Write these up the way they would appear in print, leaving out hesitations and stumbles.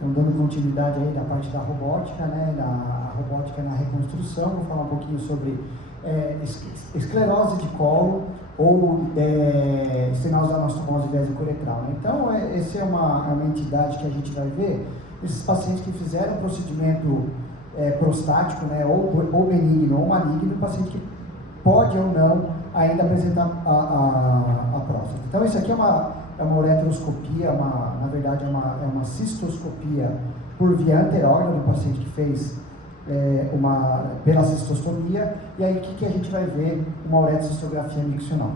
Então, dando continuidade aí da parte da robótica, né, da robótica na reconstrução, vou falar um pouquinho sobre esclerose de colo ou estenose anastomose vesicoretral. Então, essa é uma entidade que a gente vai ver, esses pacientes que fizeram procedimento prostático, né, ou benigno ou maligno, paciente que pode ou não ainda apresentar a próstata. Então, isso aqui é uma ureteroscopia, na verdade é uma cistoscopia por via anterógrada do paciente que fez pela cistostomia, e aí o que a gente vai ver? Uma ureterocistografia miccional.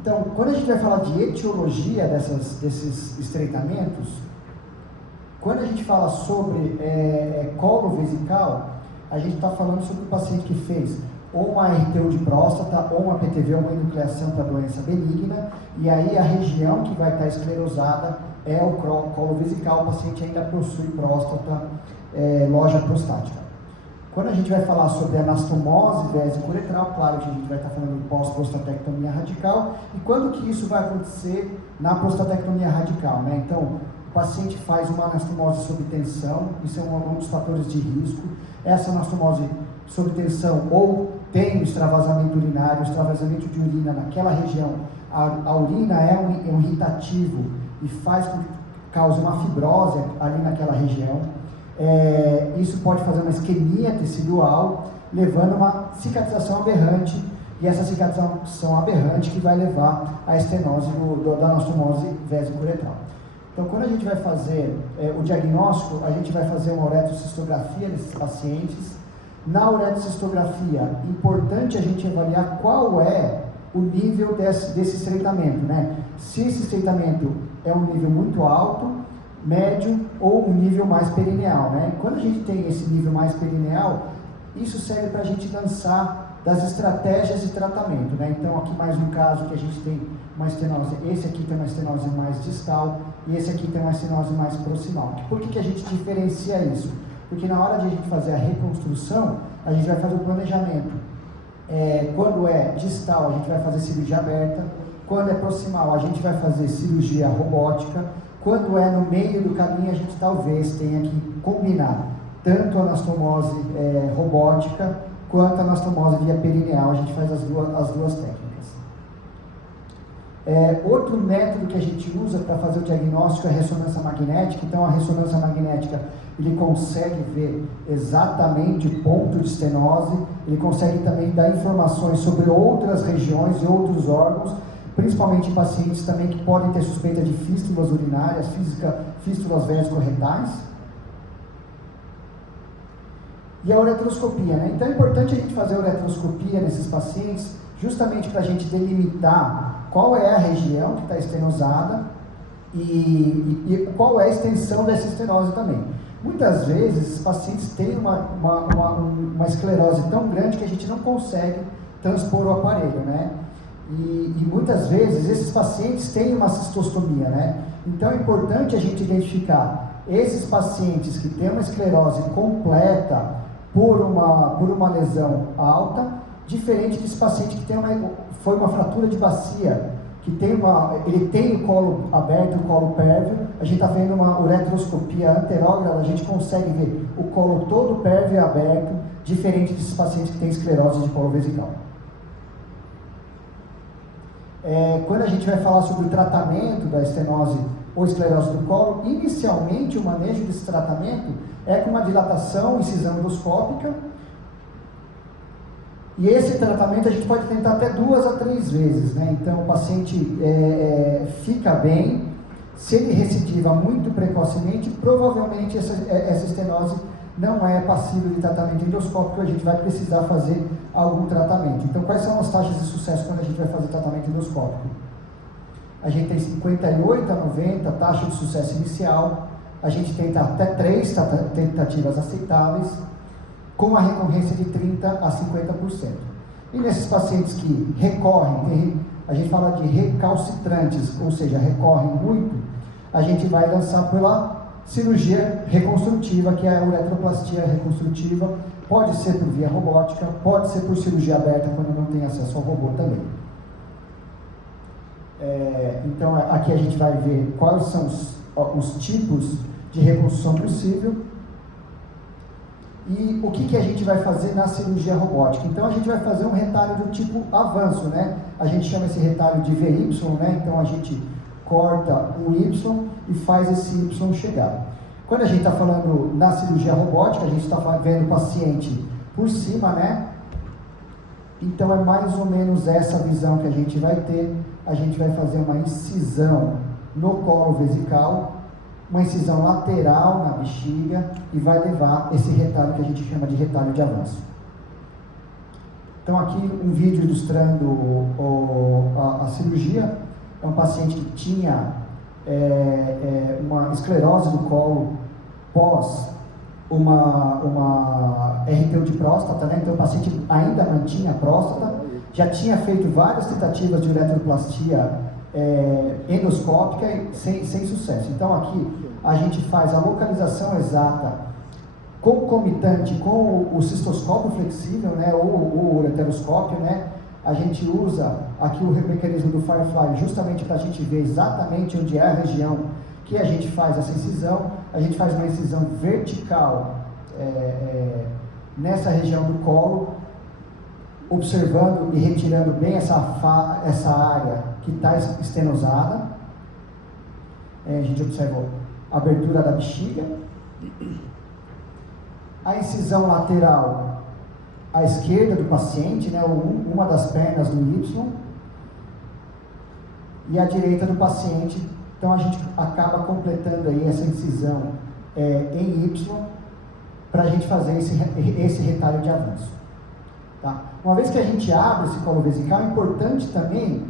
Então, quando a gente vai falar de etiologia desses estreitamentos, quando a gente fala sobre colo vesical, a gente está falando sobre o paciente que fez ou uma RTU de próstata, ou uma PTV, uma enucleação para doença benigna, e aí a região que vai estar esclerosada é o colo vesical, o paciente ainda possui próstata, loja prostática. Quando a gente vai falar sobre anastomose vesico-uretral, claro que a gente vai estar falando de pós-prostatectomia radical, e quando que isso vai acontecer na prostatectomia radical, né? Então, o paciente faz uma anastomose sob tensão, isso é um dos fatores de risco. Essa anastomose sob tensão ou tem um extravasamento urinário, extravasamento de urina naquela região, a urina é um irritativo e faz com que cause uma fibrose ali naquela região. Isso pode fazer uma isquemia tecidual, levando a uma cicatrização aberrante, e essa cicatrização aberrante que vai levar à estenose da anastomose vesico-uretral. Então, quando a gente vai fazer o diagnóstico, a gente vai fazer uma uretrocistografia desses pacientes. Na uretrocistografia, importante a gente avaliar qual é o nível desse estreitamento, né? Se esse estreitamento é um nível muito alto, médio ou um nível mais perineal, né? Quando a gente tem esse nível mais perineal, isso serve para a gente lançar das estratégias de tratamento, né? Então, aqui mais um caso que a gente tem uma estenose, esse aqui tem uma estenose mais distal e esse aqui tem uma estenose mais proximal. Por que a gente diferencia isso? Porque na hora de a gente fazer a reconstrução, a gente vai fazer o planejamento. Quando é distal, a gente vai fazer cirurgia aberta. Quando é proximal, a gente vai fazer cirurgia robótica. Quando é no meio do caminho, a gente talvez tenha que combinar tanto a anastomose robótica quanto a anastomose via perineal. A gente faz as duas técnicas. Outro método que a gente usa para fazer o diagnóstico é a ressonância magnética. Então, a ressonância magnética, ele consegue ver exatamente o ponto de estenose, ele consegue também dar informações sobre outras regiões e outros órgãos, principalmente em pacientes também que podem ter suspeita de fístulas urinárias, fístulas vesico-retais. E a ureteroscopia, né? Então é importante a gente fazer a ureteroscopia nesses pacientes, justamente para a gente delimitar qual é a região que está estenosada e qual é a extensão dessa estenose também. Muitas vezes, esses pacientes têm uma esclerose tão grande que a gente não consegue transpor o aparelho, né? E muitas vezes, esses pacientes têm uma cistostomia, né? Então, é importante a gente identificar esses pacientes que têm uma esclerose completa por uma lesão alta, diferente desse paciente que foi uma fratura de bacia, que ele tem o colo aberto, o colo pérvio. A gente está vendo uma ureteroscopia anterógrada, a gente consegue ver o colo todo pérvio e aberto, diferente desses pacientes que têm esclerose de colo vesical. Quando a gente vai falar sobre o tratamento da estenose ou esclerose do colo, inicialmente o manejo desse tratamento é com uma dilatação, incisão endoscópica, e esse tratamento a gente pode tentar até 2 a 3 vezes, né? Então o paciente fica bem. Se ele recidiva muito precocemente, provavelmente essa estenose não é passível de tratamento endoscópico, a gente vai precisar fazer algum tratamento. Então, quais são as taxas de sucesso quando a gente vai fazer tratamento endoscópico? A gente tem 58 a 90 taxa de sucesso inicial, a gente tenta até 3 tentativas aceitáveis, com uma recorrência de 30 a 50%. E nesses pacientes que recorrem, a gente fala de recalcitrantes, ou seja, recorrem muito, a gente vai lançar pela cirurgia reconstrutiva, que é a uretroplastia reconstrutiva. Pode ser por via robótica, pode ser por cirurgia aberta, quando não tem acesso ao robô também. Então, aqui a gente vai ver quais são os tipos de reconstrução possível. E o que a gente vai fazer na cirurgia robótica? Então a gente vai fazer um retalho do tipo avanço, né? A gente chama esse retalho de VY, né? Então a gente corta o Y e faz esse Y chegar. Quando a gente está falando na cirurgia robótica, a gente está vendo o paciente por cima, né? Então é mais ou menos essa visão que a gente vai ter. A gente vai fazer uma incisão no colo vesical, uma incisão lateral na bexiga e vai levar esse retalho que a gente chama de retalho de avanço. Então aqui um vídeo ilustrando a cirurgia. É um paciente que tinha uma esclerose do colo pós uma RTU de próstata, né? Então o paciente ainda mantinha a próstata, já tinha feito várias tentativas de ureteroplastia endoscópica sem sucesso. Então aqui a gente faz a localização exata concomitante com o cistoscópio flexível, né, ou o ureteroscópio, né? A gente usa aqui o mecanismo do Firefly justamente para a gente ver exatamente onde é a região que a gente faz essa incisão. A gente faz uma incisão vertical nessa região do colo, observando e retirando bem essa área que está estenosada. A gente observa a abertura da bexiga, a incisão lateral à esquerda do paciente, né, uma das pernas do Y, e à direita do paciente. Então a gente acaba completando aí essa incisão em Y para a gente fazer esse retalho de avanço. Tá? Uma vez que a gente abre esse colo vesical, é importante também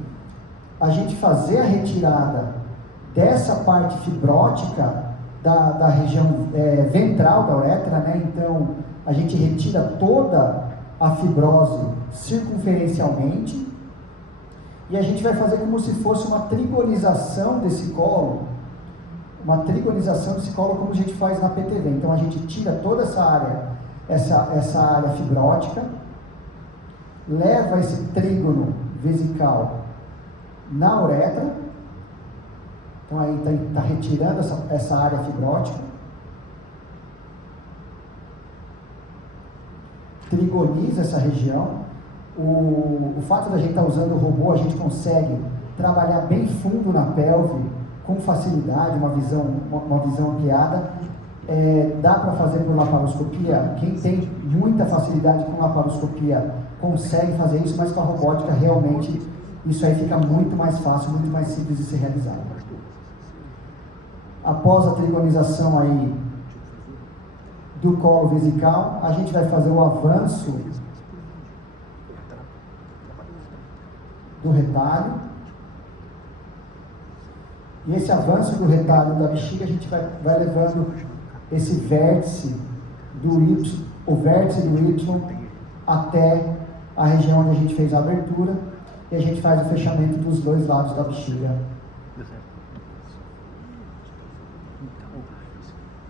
a gente fazer a retirada dessa parte fibrótica da região ventral da uretra, né? Então a gente retira toda a fibrose circunferencialmente e a gente vai fazer como se fosse uma trigonização desse colo, como a gente faz na PTV. Então a gente tira toda essa área fibrótica, leva esse trígono vesical na uretra. Então aí está retirando essa área fibrótica, trigoniza essa região. O fato da gente estar usando o robô, a gente consegue trabalhar bem fundo na pelve com facilidade, uma visão ampliada. Dá para fazer por laparoscopia. Quem tem muita facilidade com laparoscopia consegue fazer isso, mas com a robótica realmente isso aí fica muito mais fácil, muito mais simples de ser realizado. Após a trigonização aí do colo vesical, a gente vai fazer o avanço do retalho. E esse avanço do retalho da bexiga, a gente vai levando esse vértice do Y, o vértice do Y, até a região onde a gente fez a abertura, e a gente faz o fechamento dos dois lados da bexiga.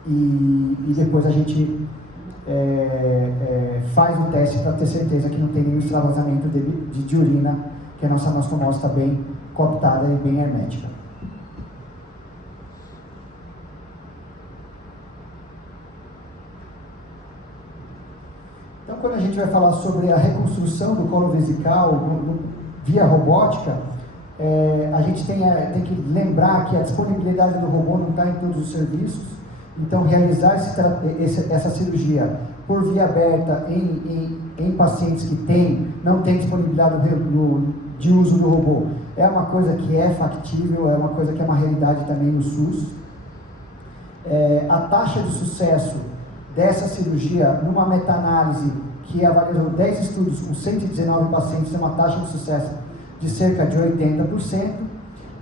E depois a gente faz o teste para ter certeza que não tem nenhum extravasamento de urina, que a nossa anastomose está bem cooptada e bem hermética. Então, quando a gente vai falar sobre a reconstrução do colo vesical via robótica, a gente tem que lembrar que a disponibilidade do robô não está em todos os serviços. Então, realizar essa cirurgia por via aberta em pacientes que não tem disponibilidade de uso do robô é uma coisa que é factível, é uma coisa que é uma realidade também no SUS. A taxa de sucesso dessa cirurgia, numa meta-análise que avaliou 10 estudos com 119 pacientes, tem uma taxa de sucesso de cerca de 80%.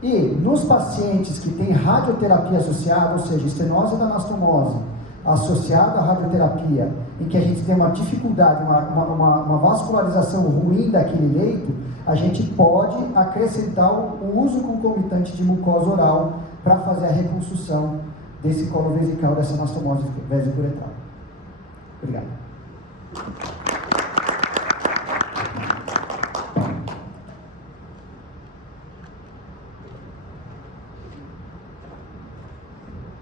E nos pacientes que têm radioterapia associada, ou seja, estenose da anastomose associada à radioterapia, em que a gente tem uma dificuldade, uma vascularização ruim daquele leito, a gente pode acrescentar o uso concomitante de mucosa oral para fazer a reconstrução desse colo vesical, dessa anastomose vesicuretral. Obrigado.